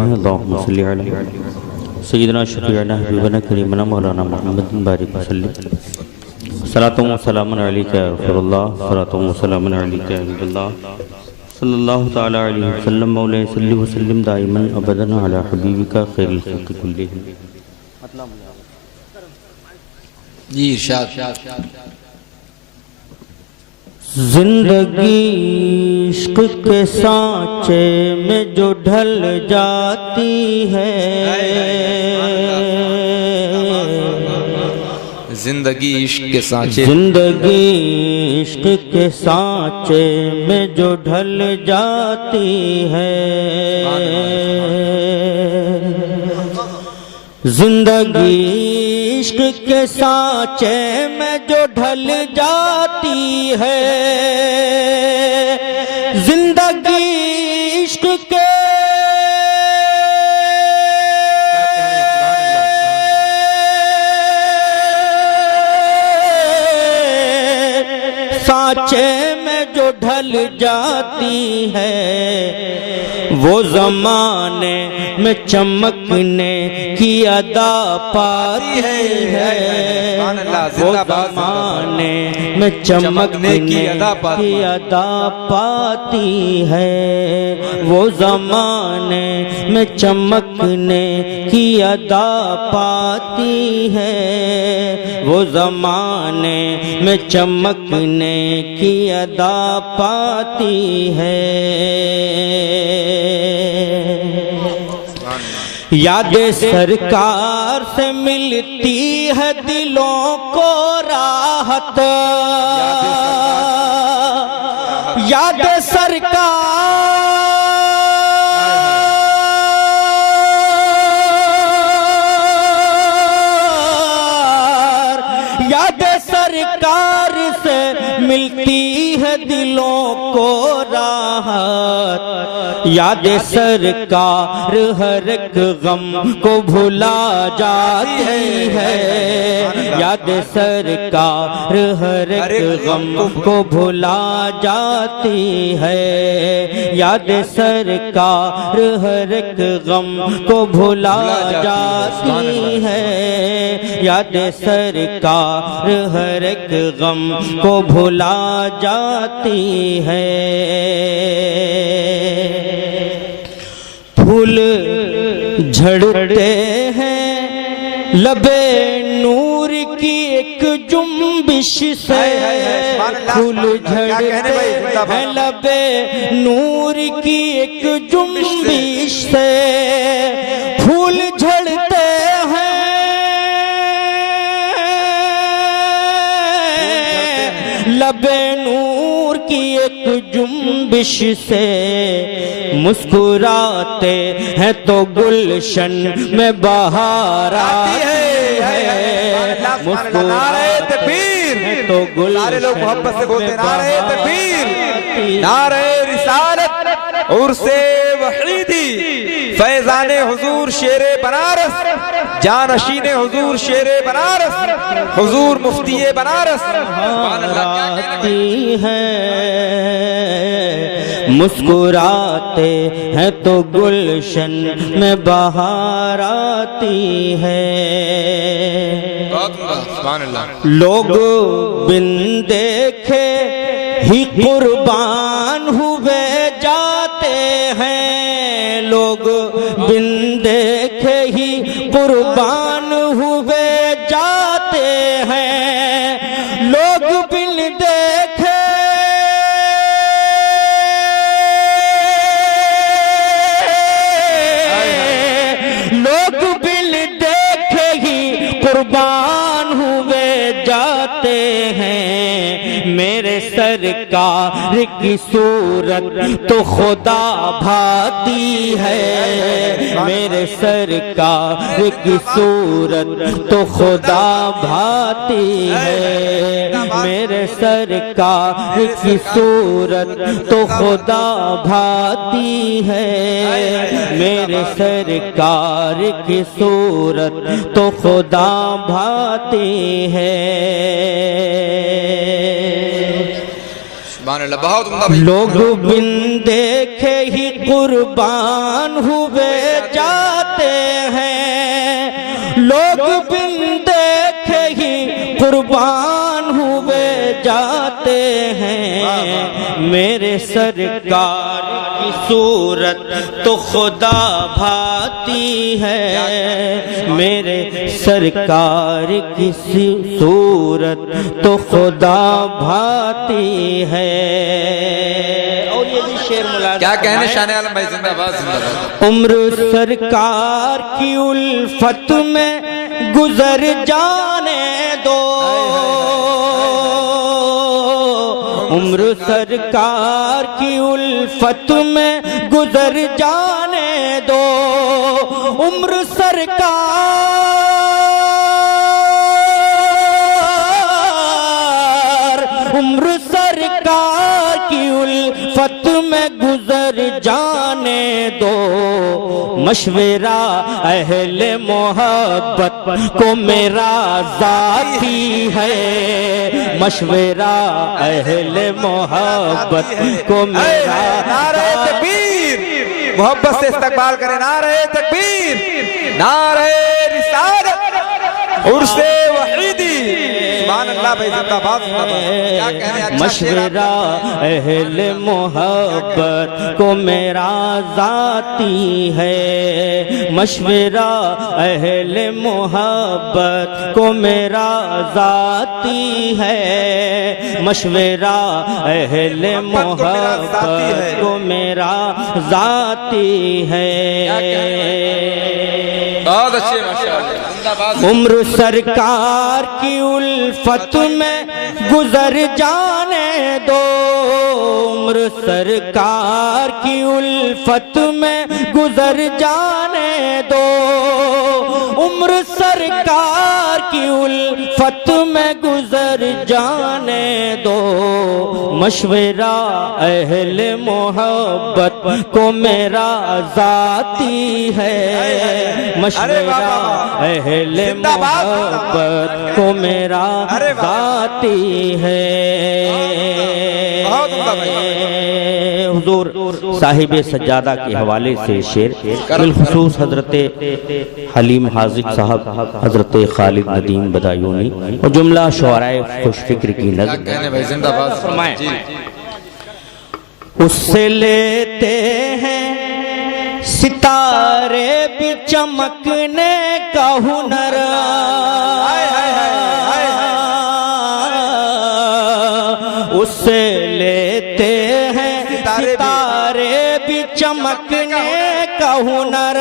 پڑھتے ہیں اللہم صلی علی سیدنا شفیعنا حبیبنا کریمنا مولانا محمد بارک وسلم صلاۃ و سلام علیک یا رسول اللہ صلاۃ و سلام علیک یا حبیب اللہ صلی اللہ تعالی علیہ وسلم مولا صلی وسلم دائما ابدا علی حبیبک خیر الخلق کلہم. جی ارشاد. زندگی عشق کے سانچے میں جو ڈھل جاتی ہے، زندگی عشق کے سانچے، زندگی عشق کے سانچے میں جو ڈھل جاتی ہے، زندگی عشق کے سانچے میں جو ڈھل جاتی ہے، زندگی عشق کے سانچے میں جو ڈھل جاتی ہے، وہ زمانے میں چمکنے کی ادا پاتی ہے، وہ زمانے میں چمکنے کی ادا پاتی ہے، وہ زمانے میں چمکنے کی ادا پاتی ہے، وہ زمانے میں چمکنے کی ادا پاتی ہے. یاد سرکار سے ملتی ہے دلوں کو راحت، یاد سرکار، یاد سرکار سے ملتی ہے دلوں کو راحت، یاد سرکار ہر ایک غم کو بھلا جاتی ہے، یاد سرکار ہر ایک غم کو بھلا جاتی ہے، یاد سرکار ہر ایک غم کو بھلا جاتی ہے، یاد سرکار ہر ایک غم کو بھلا جاتی ہے. پھول جھڑتے ہیں لبے نور کی ایک جنبش سے، پھول جھڑتے ہیں لبے نور کی ایک جنبش سے، پھول جھڑتے ہیں لبے نور کی ایک جنبش سے، مسکراتے ہیں تو گلشن میں بہار آتی ہے، مسکراتے ہیں تو گلشن میں بہار آتی ہے. نعرہ رسالت عرس وحیدی، فیضان حضور شیر بنارس، جانشین حضور شیر بنارس، حضور مفتی بنارس آتی ہے، مسکراتے ہیں تو گلشن میں بہار آتی ہے. لوگ بن دیکھے ہی قربان ہوئے جاتے ہیں، لوگ بن دیکھے ہی قربان ہوئے جاتے ہیں، لوگ بن دیکھے قربان ہوئے جاتے ہیں. میرے سرکار کی صورت تو خدا بھاتی ہے، میرے سرکار کی صورت تو خدا بھاتی ہے، میرے سرکار کی صورت تو خدا بھاتی ہے، میرے سرکار کی صورت تو خدا بھاتی ہے. سبحان اللہ. بہت لوگ بن دیکھے ہی قربان ہوئے جاتے ہیں، لوگ بن دیکھے ہی قربان ہوئے جاتے ہیں، میرے سرکار کی صورت تو خدا بھاتی ہے، میرے سرکار کی صورت تو خدا بھاتی ہے۔ اور یہ بھی شعر ملازم کیا کہنے شان عالم بھائی، زندہ باد زندہ باد۔ عمر سرکار کی الفت میں گزر جانے دو، عمر سرکار کی الفت میں گزر جانے دو، عمر سرکار کی الفت میں گزر جانے دو، مشورہ اہل محبت کو میرا ذاتی ہے، مشورہ اہل محبت کو میرا نعرہ تکبیر، محبت سے استقبال کریں، نعرہ تکبیر، نعرہ رسالت، عرس وحیدی، سبحان اللہ بھائی، زندہ باد زندہ باد۔ مشورہ اہل محبت کو میرا ذاتی ہے، مشورہ اہل محبت کو میرا ذاتی ہے، مشورہ اہل محبت کو میرا ذاتی ہے۔ بہت اچھے ماشاءاللہ، زندہ باد۔ عمر سرکار کی الفت میں گزر جانے دو، عمر سرکار کی الفت میں گزر جانے دو، عمر سرکار کی الفت میں گزر جانے دو، مشورہ اہل محبت کو میرا ذاتی ہے، مشورہ اہل محبت کو میرا ذاتی ہے۔ حضور صاحب سجادہ کے حوالے سے شعر بالخصوص حضرت حلیم حاذق صاحب، حضرت خالد ندیم بدایونی اور جملہ شعراء خوش فکر کی نظم فرمائیں۔ اس سے لیتے ہیں ستارے بھی چمکنے کا ہنر، اس سے لیتے ہیں ستارے بھی چمکنے کا ہنر،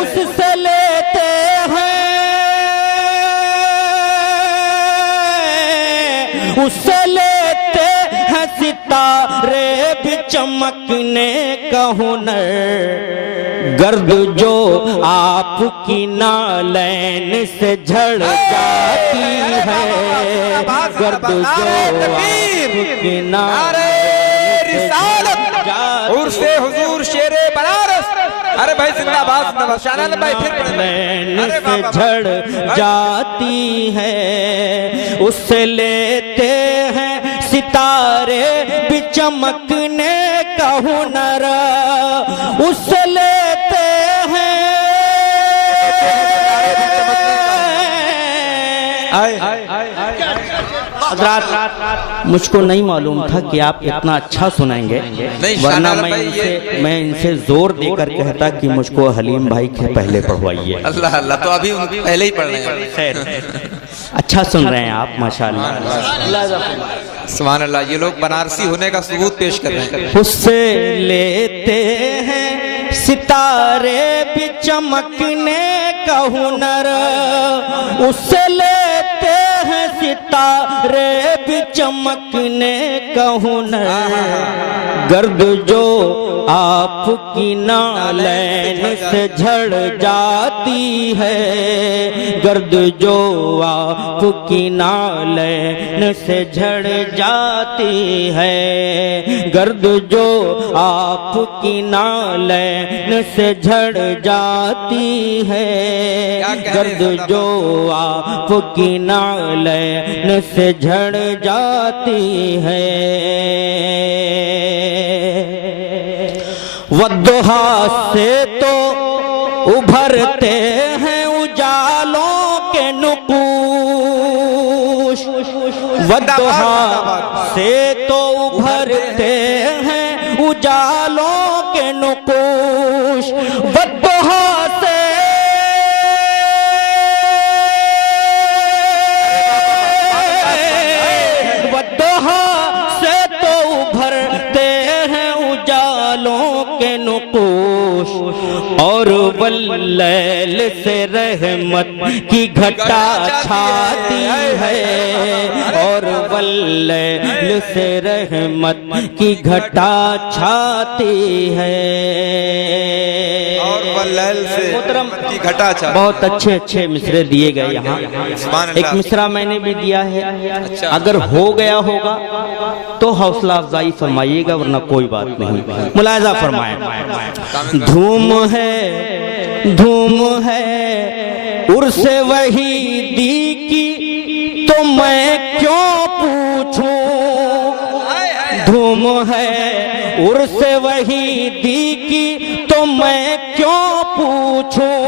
اس سے لیتے ہیں، اس سے لیتے ہیں ستارے بھی چمکنے کا ہنر، گرد جو آپ کی نالین سے جھڑ جاتی ہے، گرد جو آپ کی نالین سے جھڑ جاتی عرس حضور شیر بنارس، ارے بھائی زندہ باد زندہ باد، شان عالم بھائی پھر سے جھڑ جاتی ہے، اس سے لیتے ہیں ستارے بھی چمکنے کا ہنر، اس سے لیتے ہیں، حضرات مجھ کو نہیں معلوم تھا کہ آپ اتنا اچھا سنائیں گے، ورنہ میں ان سے زور دے کر کہتا کہ مجھ کو حلیم بھائی کے پہلے پڑھوائیے۔ اللہ اللہ، تو ابھی پہلے ہی پڑھ رہے ہیں، خیر اچھا سن رہے ہیں آپ ماشاءاللہ۔ سبحان اللہ، یہ لوگ بنارسی ہونے کا ثبوت پیش کر رہے ہیں۔ اس سے لیتے ہیں ستارے بھی چمکنے کا ہنر، اس سے لیتے ہیں ستارے بھی چمکنے کا ہنر، گرد جو آپ کی نالین سے جھڑ جاتی ہے، گرد جو آپ کی نالین سے جھڑ جاتی ہے، گرد جو آپ کی نالین سے جھڑ جاتی ہے، گرد جو آپ کی نالین سے جھڑ جاتی ہے، والضحیٰ سے تو ابھرتے ہیں اجالوں کے نقوش، والضحا سے تو ابھرتے ہیں اجالوں کے نقوش، والضحا سے تو ابھرتے ہیں اجالوں کے نقوش، اور واللیل سے رحمت کی گھٹا چھاتی ہے، اور واللیل سے رحمت کی گھٹا چھاتی ہے، اور واللیل سے کی گھٹا چھاتی ہے۔ بہت اچھے اچھے مصرے دیے گئے یہاں۔ ایک مصرع میں نے بھی دیا ہے، اگر ہو گیا ہوگا تو حوصلہ افزائی فرمائیے گا، ورنہ کوئی بات نہیں۔ ملاحظہ فرمائیں، دھوم ہے عرس وحیدی کی تو میں کیوں پوچھوں، دھوم ہے عرس وحیدی کی تو میں کیوں پوچھوں،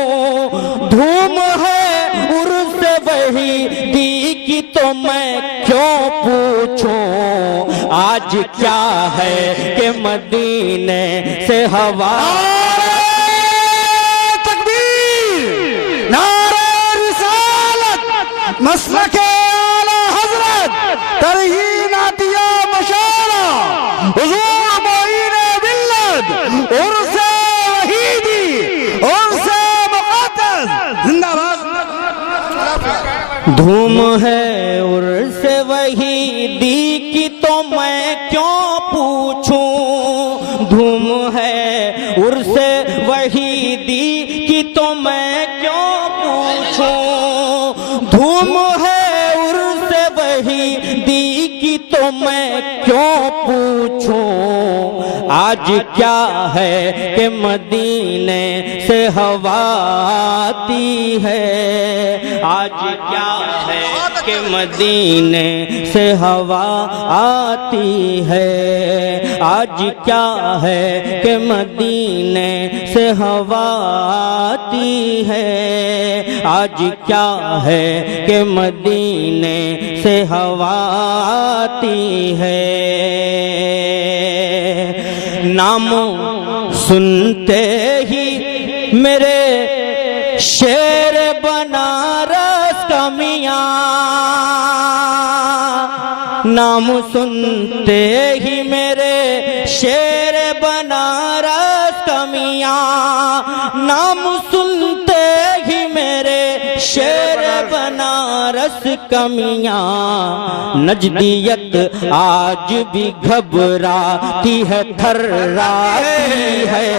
دھوم ہے عرس وحیدی کی تو میں کیوں پوچھوں، آج کیا ہے کہ مدینے سے ہوا مسلک اعلی حضرت ترہین عطیہ بشارہ حضور معین ملت عرس وحیدی عرس مقدس زندہ باد۔ دھوم ہے عرس وحیدی کی تو میں کیوں پوچھوں، دھوم ہے عرس وحیدی کی تو میں کیوں پوچھوں، دھوم ہے عرس وحیدی کی تو میں کیوں پوچھوں، آج کیا ہے کہ مدینے سے ہوا آتی ہے، آج کیا ہے کہ مدینے سے ہوا آتی ہے، آج کیا ہے کہ مدینے سے ہوا آتی ہے، آج کیا ہے کہ مدینے سے ہوا آتی ہے، نام سنتے ہی میرے شیر بنارس کا میاں، نام سنتے ہی میرے شیر بنارس کا میاں، نام سنتے ہی میرے شیر بنارس کا میاں، نجدیت آج بھی گھبراتی ہے تھراتی ہے،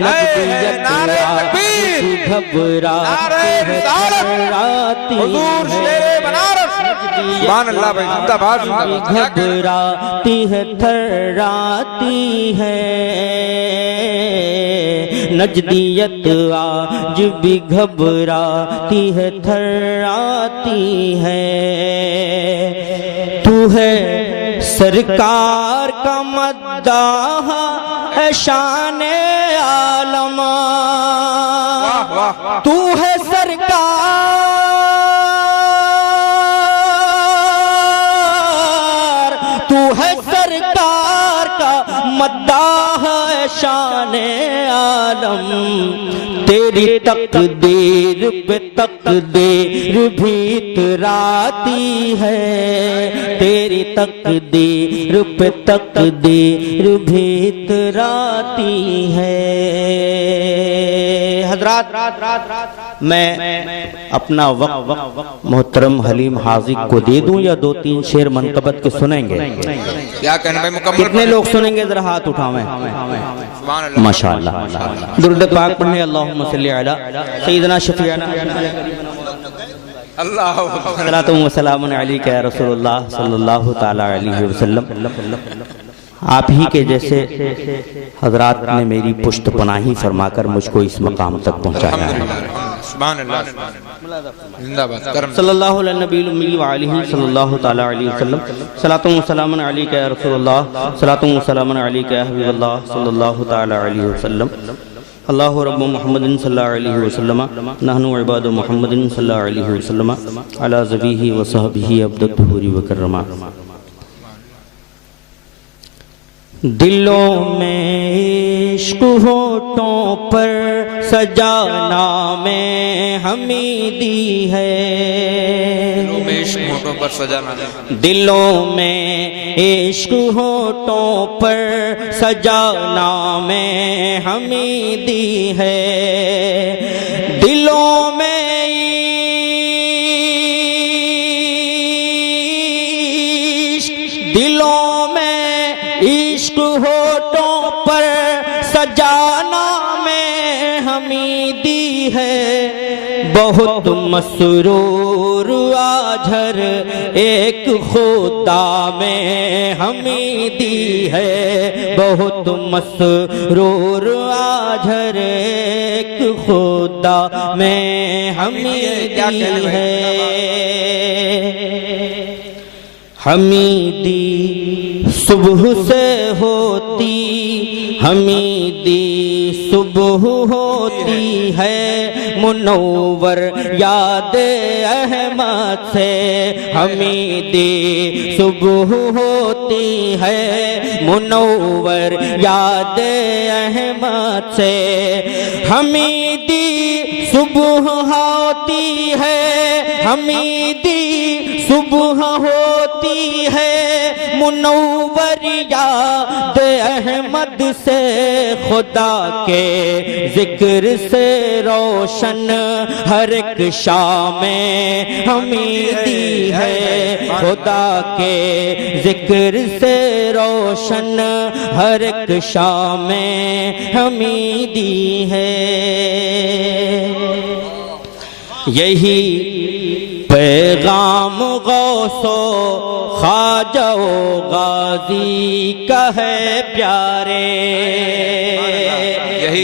نجدیت آج بھی گھبراتی ہے تھراتی ہے، سبحان اللہ بھائی، زندہ باد، گھبراتی ہے تھراتی ہے، نجدیت آج بھی گھبراتی ہے تھراتی ہے، تو ہے سرکار کا مداح ہے شان عالم، تو ہے سرکار، تو ہے سرکار کا مداح ہے شان عالم، تیری تقدیر پہ تقدیر بھی اتراتی ہے، تیری تقدیر پہ تقدیر بھی اتراتی ہے۔ حضرات میں اپنا وقت محترم حلیم حاضق کو دے دوں یا دو تین شعر منقبت کے سنیں گے؟ کیا کہنا بھائی، مکمل کتنے لوگ سنیں گے ذرا ہاتھ اٹھاویں؟ ماشاءاللہ۔ درود پاک پڑھیں، اللہم صلی علی سیدنا شفیعنا اللہ صلاۃ و سلام علیک یا رسول اللہ صلی اللہ تعالی علیہ وسلم۔ آپ ہی کے جیسے حضرات نے میری پشت پناہی فرما کر مجھ کو اس مقام تک پہنچایا ہے۔ سبحان اللہ، زندہ باد، کرم صلی اللہ علیہ نبی الامی وآلہ صلی اللہ تعالی علیہ وسلم۔ صلاۃ و سلام علیک یا رسول اللہ، صلاۃ و سلام علیک یا حبیب اللہ صلی اللہ تعالی علیہ وسلم۔ اللہ رب محمد صلی اللہ علیہ وسلم نحن عباد محمد صلی اللہ علیہ وسلم علی ذبیہ وصحبہ عبد الطہور وکرما۔ دلوں میں عشق ہونٹوں پر سجا نام حمیدی ہے، دلوں میں عشق ہونٹوں پر سجا نام حمیدی ہے، دلوں میں عشق ہونٹوں پر سجا نام حمیدی ہے، بہت مسرور آج ہر ایک خدا میں حمیدی ہے، بہت مسرور آج ہر ایک خدا میں حمیدی ہے۔ حمیدی صبح سے ہوتی، حمیدی صبح ہوتی ہے، منور یاد احمد سے حمیدی صبح ہوتی ہے، منور یاد احمد سے حمیدی صبح ہوتی ہے، حمیدی صبح ہوتی ہے، منور یاد احمد سے، خدا کے ذکر سے روشن ہر ایک شام حمیدی ہے، خدا کے ذکر سے روشن ہر ایک شام حمیدی ہے۔ یہی پیغام غوث و خواجہ و غازی کا ہے پیارے،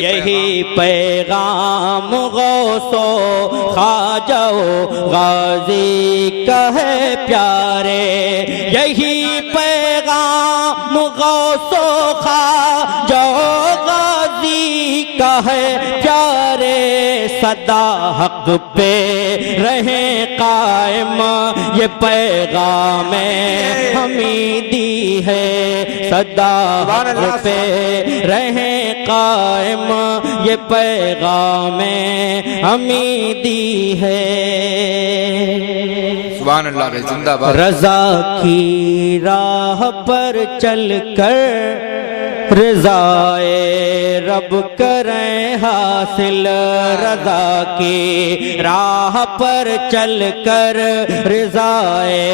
یہی پیغام غوث و خواجہ و غازی کا ہے پیارے، یہی پیغام غوث و خواجہ و غازی کا ہے پیارے، صدا حق پہ رہیں قائم یہ پیغام حمیدی ہے، صدا حق پہ رہیں قائم یہ پیغام حمیدی ہے۔ سبحان اللہ، زندہ باد۔ رضا کی راہ پر چل کر رضائے رب کریں حاصل، رضا کی راہ پر چل کر رضائے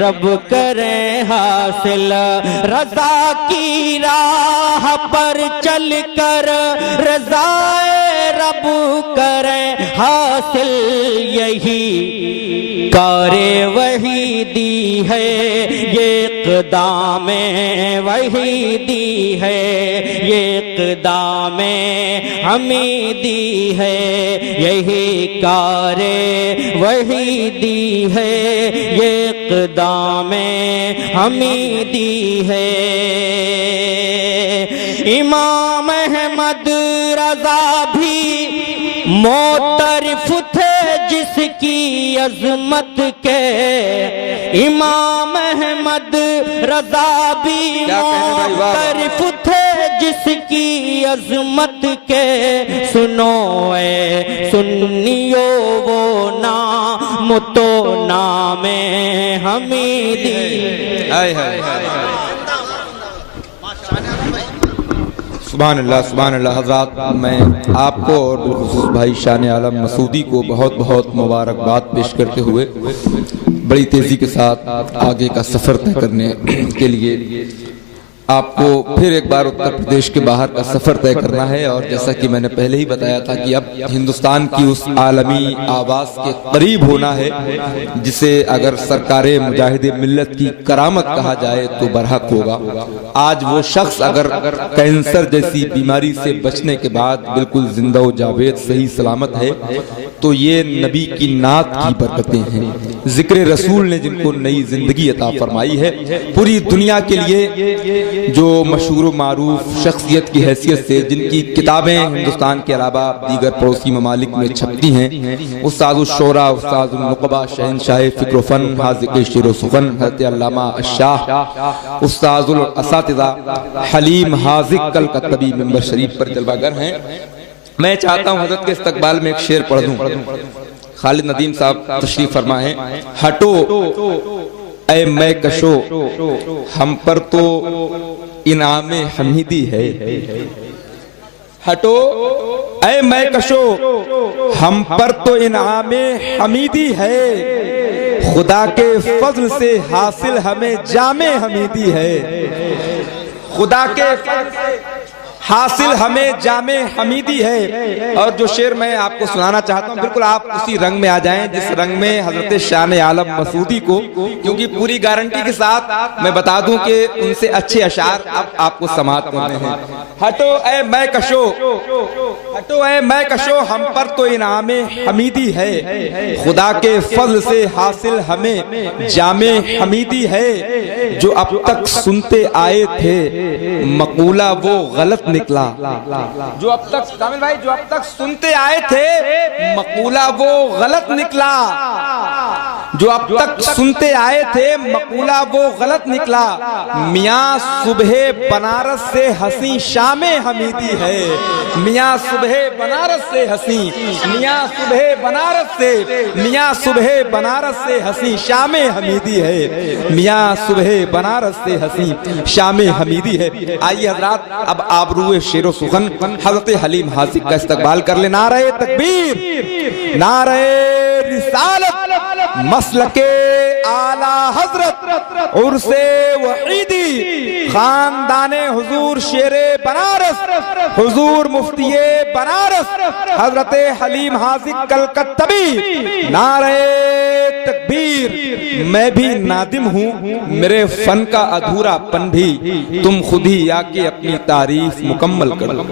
رب کریں حاصل، رضا کی راہ پر چل کر رضائے رب کریں حاصل، یہی کار وحیدی ہے، یہ اقدام وحیدی ہے، یہ اقدام حمیدی ہے، یہی کار وحیدی ہے، یہ اقدام حمیدی ہے۔ امام احمد رضا بھی معترف تھے جس کی عظمت کے، امام احمد رضا بھی معترف تھے جس کی عظمت کے، سنو اے سنیو وہ نام تو نام حمیدی۔ سبحان اللہ، سبحان اللہ۔ حضرات، میں آپ کو اور بالخصوص بھائی شان عالم مسعودی کو بہت بہت مبارکباد پیش کرتے ہوئے بڑی تیزی کے ساتھ آگے کا سفر طے کرنے کے لیے آپ کو پھر ایک بار اتر پردیش کے باہر کا سفر طے کرنا ہے، اور جیسا کہ میں نے پہلے ہی بتایا تھا کہ اب ہندوستان کی اس عالمی آواز کے قریب ہونا ہے جسے اگر سرکار مجاہد ملت کی کرامت کہا جائے تو برحق ہوگا۔ آج وہ شخص اگر کینسر جیسی بیماری سے بچنے کے بعد بالکل زندہ و جاوید صحیح سلامت ہے تو یہ نبی کی نعت کی برکتیں ہیں، ذکر رسول نے جن کو نئی زندگی عطا فرمائی ہے۔ پوری دنیا کے لیے جو مشہور و معروف شخصیت کی حیثیت سے جن کی کتابیں ہندوستان کے علاوہ دیگر پڑوسی ممالک میں چھپتی ہیں، استاد الشعراء، استاد النقبہ، شہنشاہ فکر و فن، حاذق شعر و سخن حضرت علامہ الشاہ، استاد الاساتذہ حلیم حاذق کلکتبی ممبر شریف پر جلوہ گر ہیں۔ میں چاہتا ہوں حضرت کے استقبال میں ایک شعر پڑھ دوں۔ خالد ندیم صاحب تشریف فرما ہے۔ ہٹو اے میں کشو ہم پر تو انعام حمیدی ہے، ہٹو اے میں کشو ہم پر تو انعام حمیدی ہے، خدا کے فضل سے حاصل ہمیں جام حمیدی ہے، خدا کے فضل سے حاصل ہمیں جام حمیدی ہے۔ اور جو شعر میں آپ کو سنانا چاہتا ہوں بالکل آپ اسی رنگ میں آ جائیں جس رنگ میں حضرت شان عالم مسعودی کو، کیونکہ پوری گارنٹی کے ساتھ میں بتا دوں کہ ان سے اچھے اشعار اب آپ کو سماعت کرنے ہیں۔ ہٹو اے میں کشو، ہٹو اے میں کشو ہم پر تو انعام حمیدی ہے، خدا کے فضل سے حاصل ہمیں جام حمیدی ہے، جو اب تک سنتے آئے تھے مقولہ وہ غلط نکلا، جو اب تک کامل بھائی جو اب تک سنتے آئے تھے مقولہ وہ غلط نکلا، جو اب تک سنتے آئے تھے مقولہ وہ غلط نکلا، میاں صبح بنارس سے حسین شام حمیدی ہے، میاں صبح بنارس سے حسین، میاں صبح بنارس سے، میاں صبح بنارس سے حسین شام حمیدی ہے، میاں صبح بنارس سے حسین شام حمیدی ہے۔ آئیے حضرات اب آبروئے شعر و سخن حضرت حلیم حاذق کا استقبال کر لیں۔ نعرہ تکبیر، نعرہ رسالت، مسلک اعلی حضرت، عرس وحیدی، خاندان حضور شیر بنارس، حضور مفتی بنارس حضرت حلیم حاذق کلکتبی، نعرہ تکبیر۔ میں بھی نادم ہوں میرے فن کا ادھورا پن بھی، تم خود ہی آ کے اپنی تعریف مکمل کرو۔